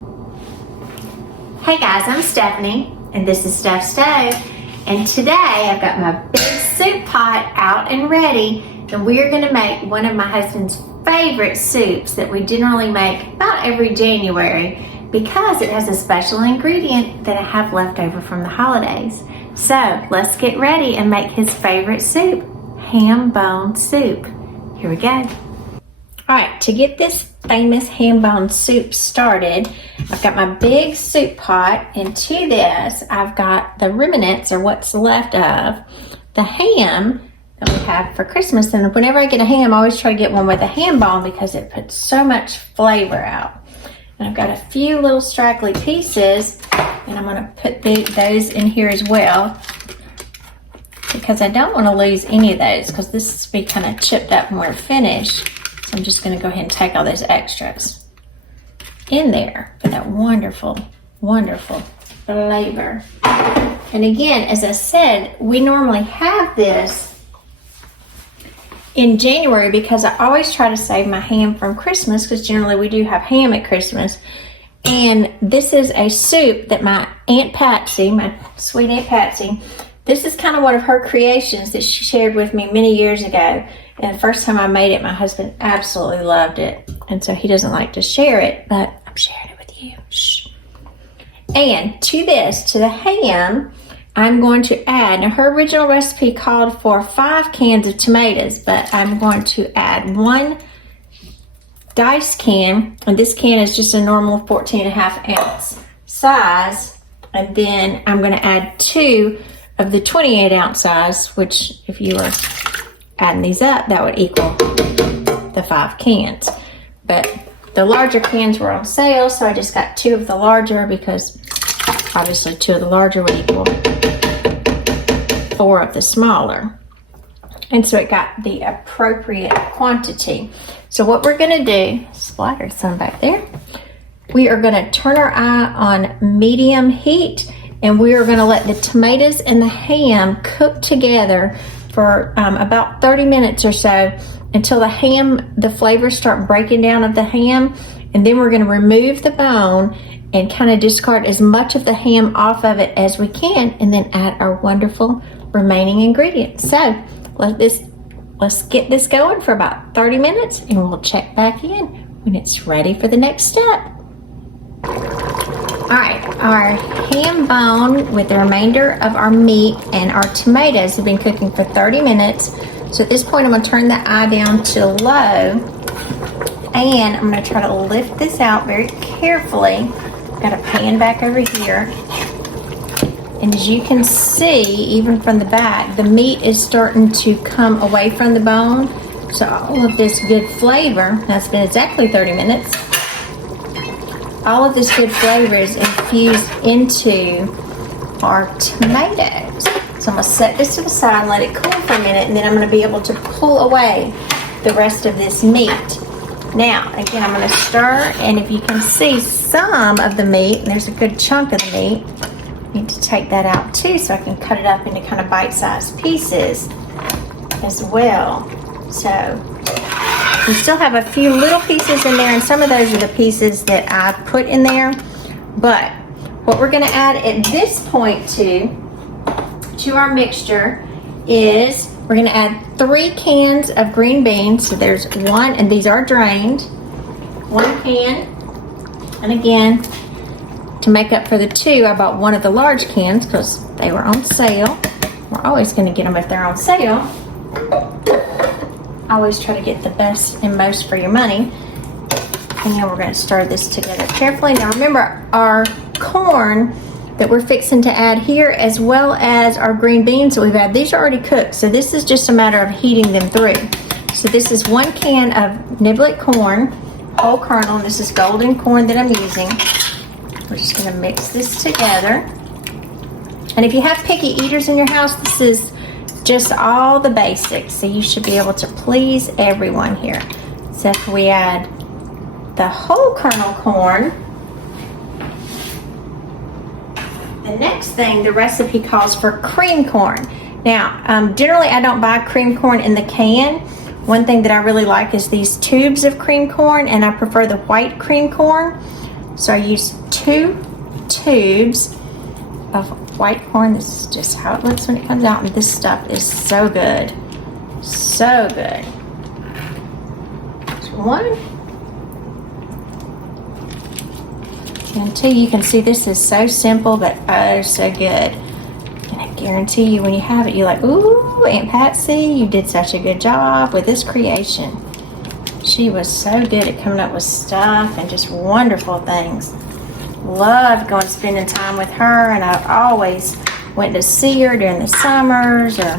Hey guys, I'm Stephanie, and this is Steph Stove, and today I've got my big soup pot out and ready, and we're going to make one of my husband's favorite soups that we generally make about every January because it has a special ingredient that I have left over from the holidays. So let's get ready and make his favorite soup, ham bone soup. Here we go. Alright, to get this famous ham bone soup started, I've got my big soup pot, and to this I've got the remnants, or what's left of the ham that we have for Christmas. And whenever I get a ham, I always try to get one with a ham bone because it puts so much flavor out. And I've got a few little straggly pieces, and I'm going to put those in here as well because I don't want to lose any of those because this will be kind of chipped up when we're finished. So I'm just going to go ahead and take all those extras in there for that wonderful, wonderful flavor. And again, as I said, we normally have this in January because I always try to save my ham from Christmas because generally we do have ham at Christmas. And this is a soup that my Aunt Patsy, my sweet Aunt Patsy, this is kind of one of her creations that she shared with me many years ago. And the first time I made it, my husband absolutely loved it. And so he doesn't like to share it, but I'm sharing it with you. Shh. And to this, to the ham, I'm going to add, now her original recipe called for 5 cans of tomatoes, but I'm going to add 1 dice can, and this can is just a normal 14.5 ounce size. And then I'm going to add 2 of the 28 ounce size, which if you were adding these up, that would equal the 5 cans. But the larger cans were on sale, so I just got 2 of the larger because obviously 2 of the larger would equal 4 of the smaller. And so it got the appropriate quantity. So what we're gonna do, splatter some back there, we are gonna turn our eye on medium heat, and we are gonna let the tomatoes and the ham cook together for about 30 minutes or so until the flavors start breaking down of the ham. And then we're going to remove the bone and kind of discard as much of the ham off of it as we can, and then add our wonderful remaining ingredients. So let's get this going for about 30 minutes, and we'll check back in when it's ready for the next step. All right, our ham bone with the remainder of our meat and our tomatoes have been cooking for 30 minutes. So at this point, I'm going to turn the eye down to low, and I'm going to try to lift this out very carefully. I've got a pan back over here, and as you can see, even from the back, the meat is starting to come away from the bone. So all of this good flavor, that's been exactly 30 minutes. All of this good flavor is infused into our tomatoes. So I'm going to set this to the side and let it cool for a minute, and then I'm going to be able to pull away the rest of this meat. Now, again, I'm going to stir, and if you can see some of the meat, and there's a good chunk of the meat, I need to take that out too so I can cut it up into kind of bite-sized pieces as well. So we still have a few little pieces in there, and some of those are the pieces that I put in there. But what we're going to add at this point to our mixture is we're going to add 3 cans of green beans. So there's 1, and these are drained. 1 can, and again, to make up for the 2, I bought 1 of the large cans because they were on sale. We're always going to get them if they're on sale. I always try to get the best and most for your money. And now we're going to stir this together carefully. Now remember, our corn that we're fixing to add here, as well as our green beans that we've had, these are already cooked. So this is just a matter of heating them through. So this is 1 can of niblet corn, whole kernel, and this is golden corn that I'm using. We're just going to mix this together. And if you have picky eaters in your house, this is just all the basics, so you should be able to please everyone here. So if we add the whole kernel corn, the next thing, the recipe calls for cream corn. Now, generally I don't buy cream corn in the can. One thing that I really like is these tubes of cream corn, and I prefer the white cream corn. So I used 2 tubes of white corn. This is just how it looks when it comes out, and this stuff is so good. So good. Just 1 and 2. You can see this is so simple, but oh so good. And I guarantee you when you have it, you're like, ooh, Aunt Patsy, you did such a good job with this creation. She was so good at coming up with stuff and just wonderful things. Loved going spending time with her, and I always went to see her during the summers, or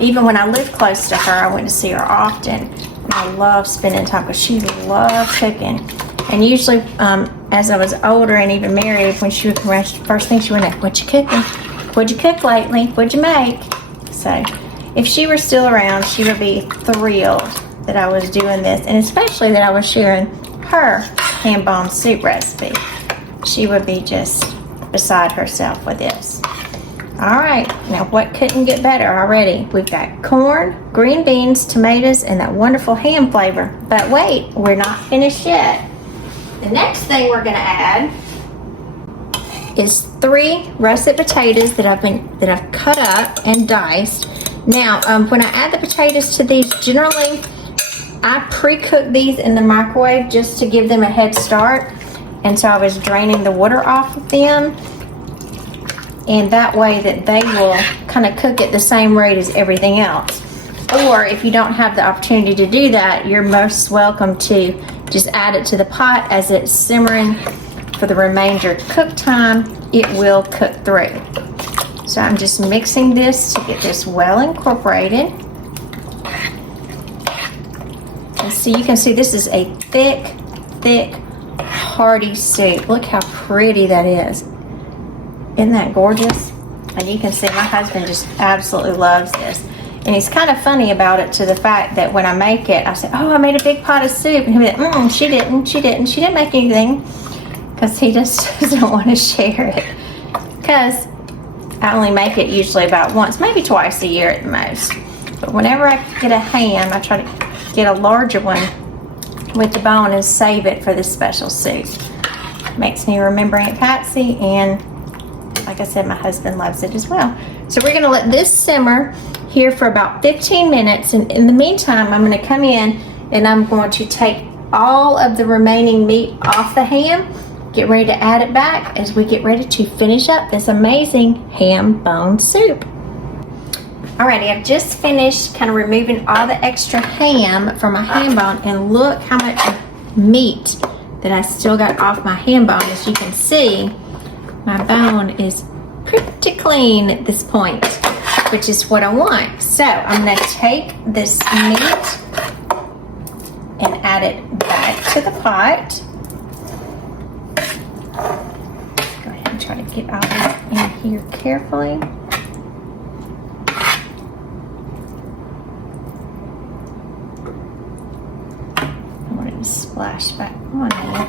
even when I lived close to her, I went to see her often. And I loved spending time because she loved cooking. And usually, as I was older and even married, when she would come around, the first thing she would ask, "What you cooking? What'd you cook lately? What'd you make?" So, if she were still around, she would be thrilled that I was doing this, and especially that I was sharing her ham bone soup recipe. She would be just beside herself with this. All right, now what couldn't get better already? We've got corn, green beans, tomatoes, and that wonderful ham flavor. But wait, we're not finished yet. The next thing we're gonna add is 3 russet potatoes that I've cut up and diced. Now, when I add the potatoes to these, generally I pre-cook these in the microwave just to give them a head start. And so I was draining the water off of them, and that way that they will kind of cook at the same rate as everything else. Or if you don't have the opportunity to do that, you're most welcome to just add it to the pot as it's simmering for the remainder cook time. It will cook through. So I'm just mixing this to get this well incorporated. And so you can see this is a thick, hearty soup. Look how pretty that is. Isn't that gorgeous? And you can see my husband just absolutely loves this. And he's kind of funny about it, to the fact that when I make it, I say, "Oh, I made a big pot of soup." And he'll be like, she didn't make anything. Because he just doesn't want to share it. Because I only make it usually about once, maybe twice a year at the most. But whenever I get a ham, I try to get a larger one with the bone and save it for this special soup. Makes me remember Aunt Patsy, and like I said, my husband loves it as well. So we're gonna let this simmer here for about 15 minutes, and in the meantime, I'm gonna come in and I'm going to take all of the remaining meat off the ham, get ready to add it back as we get ready to finish up this amazing ham bone soup. Alrighty, I've just finished kind of removing all the extra ham from my ham bone, and look how much meat that I still got off my ham bone. As you can see, my bone is pretty clean at this point, which is what I want. So I'm going to take this meat and add it back to the pot. Go ahead and try to get all this in here carefully. I want it to splash back on here.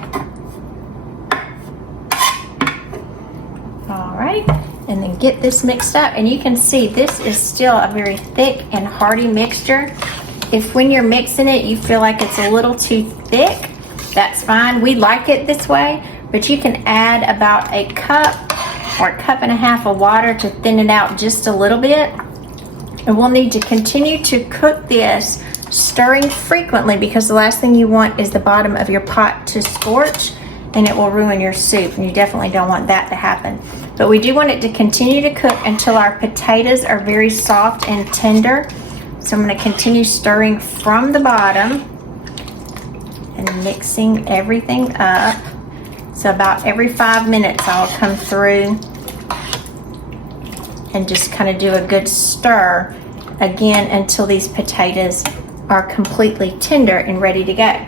Alright, and then get this mixed up, and you can see this is still a very thick and hearty mixture. If when you're mixing it you feel like it's a little too thick, that's fine. We like it this way, but you can add about a cup or a cup and a half of water to thin it out just a little bit. And we'll need to continue to cook this, stirring frequently, because the last thing you want is the bottom of your pot to scorch, and it will ruin your soup, and you definitely don't want that to happen. But we do want it to continue to cook until our potatoes are very soft and tender. So I'm going to continue stirring from the bottom and mixing everything up. So about every 5 minutes I'll come through and just kind of do a good stir again until these potatoes are completely tender and ready to go.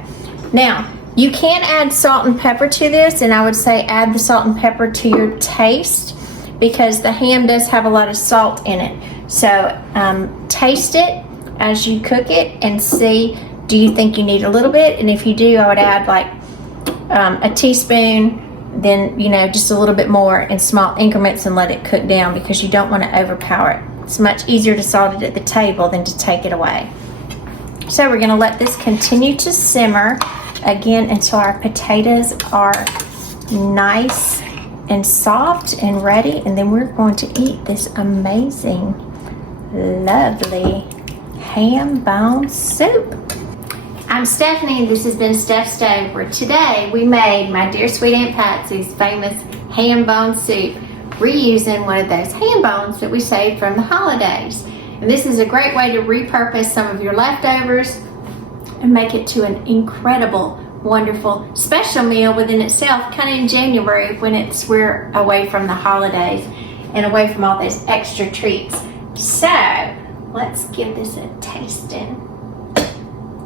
Now, you can add salt and pepper to this, and I would say add the salt and pepper to your taste, because the ham does have a lot of salt in it. So taste it as you cook it and see, do you think you need a little bit? And if you do, I would add like a teaspoon, then just a little bit more in small increments, and let it cook down, because you don't want to overpower it. It's much easier to salt it at the table than to take it away. So we're going to let this continue to simmer again until our potatoes are nice and soft and ready, and then we're going to eat this amazing, lovely ham bone soup. I'm Stephanie, and this has been Steph's Stove, where today we made my dear sweet Aunt Patsy's famous ham bone soup, reusing one of those ham bones that we saved from the holidays. And this is a great way to repurpose some of your leftovers and make it to an incredible, wonderful, special meal within itself, kind of in January when we're away from the holidays and away from all those extra treats. So let's give this a tasting.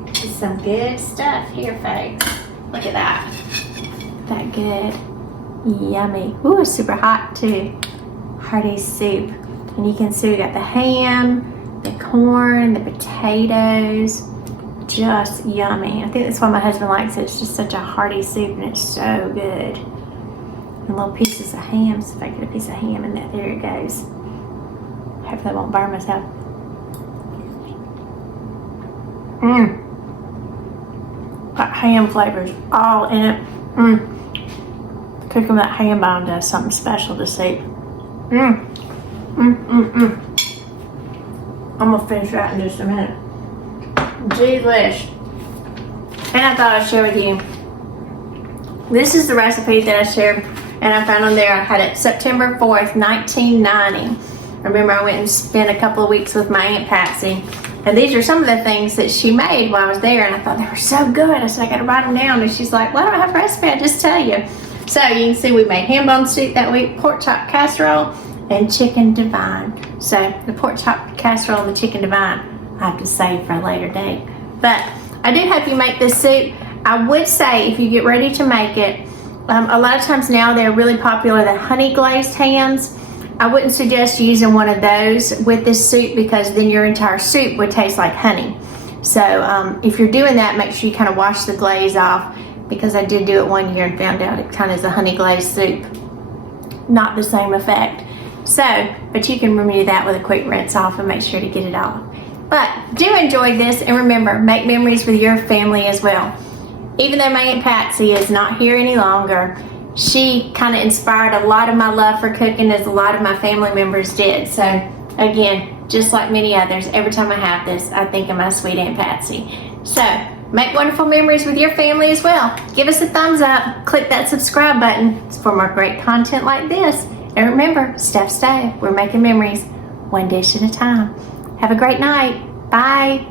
It's some good stuff here, folks. Look at that. That good. Yummy. Ooh, it's super hot too. Hearty soup. And you can see we got the ham, the corn, the potatoes. Just yummy. I think that's why my husband likes it. It's just such a hearty soup and it's so good. And little pieces of ham. So if I get a piece of ham in that, there it goes. Hopefully I won't burn myself. That ham flavor's all in it. Cooking that ham bone does something special to soup. I'm gonna finish that in just a minute. Delish. And I thought I'd share with you. This is the recipe that I shared, and I found on there. I had it September 4th, 1990. Remember, I went and spent a couple of weeks with my Aunt Patsy. And these are some of the things that she made while I was there, and I thought they were so good. I said, I gotta write them down. And she's like, well, I don't have a recipe, I just tell you. So you can see we made ham bone soup that week, pork chop casserole, and chicken divine. So the pork chop casserole and the chicken divine, I have to save for a later date. But I do hope you make this soup. I would say if you get ready to make it, a lot of times now they're really popular, the honey glazed hams. I wouldn't suggest using one of those with this soup because then your entire soup would taste like honey. So if you're doing that, make sure you kind of wash the glaze off, because I did do it one year and found out it kind of is a honey glazed soup. Not the same effect. So, but you can remove that with a quick rinse off and make sure to get it off. But do enjoy this, and remember, make memories with your family as well. Even though my Aunt Patsy is not here any longer, she kind of inspired a lot of my love for cooking, as a lot of my family members did. So again, just like many others, every time I have this, I think of my sweet Aunt Patsy. So make wonderful memories with your family as well. Give us a thumbs up, click that subscribe button for more great content like this. And remember, Steph's Stove, we're making memories one dish at a time. Have a great night. Bye.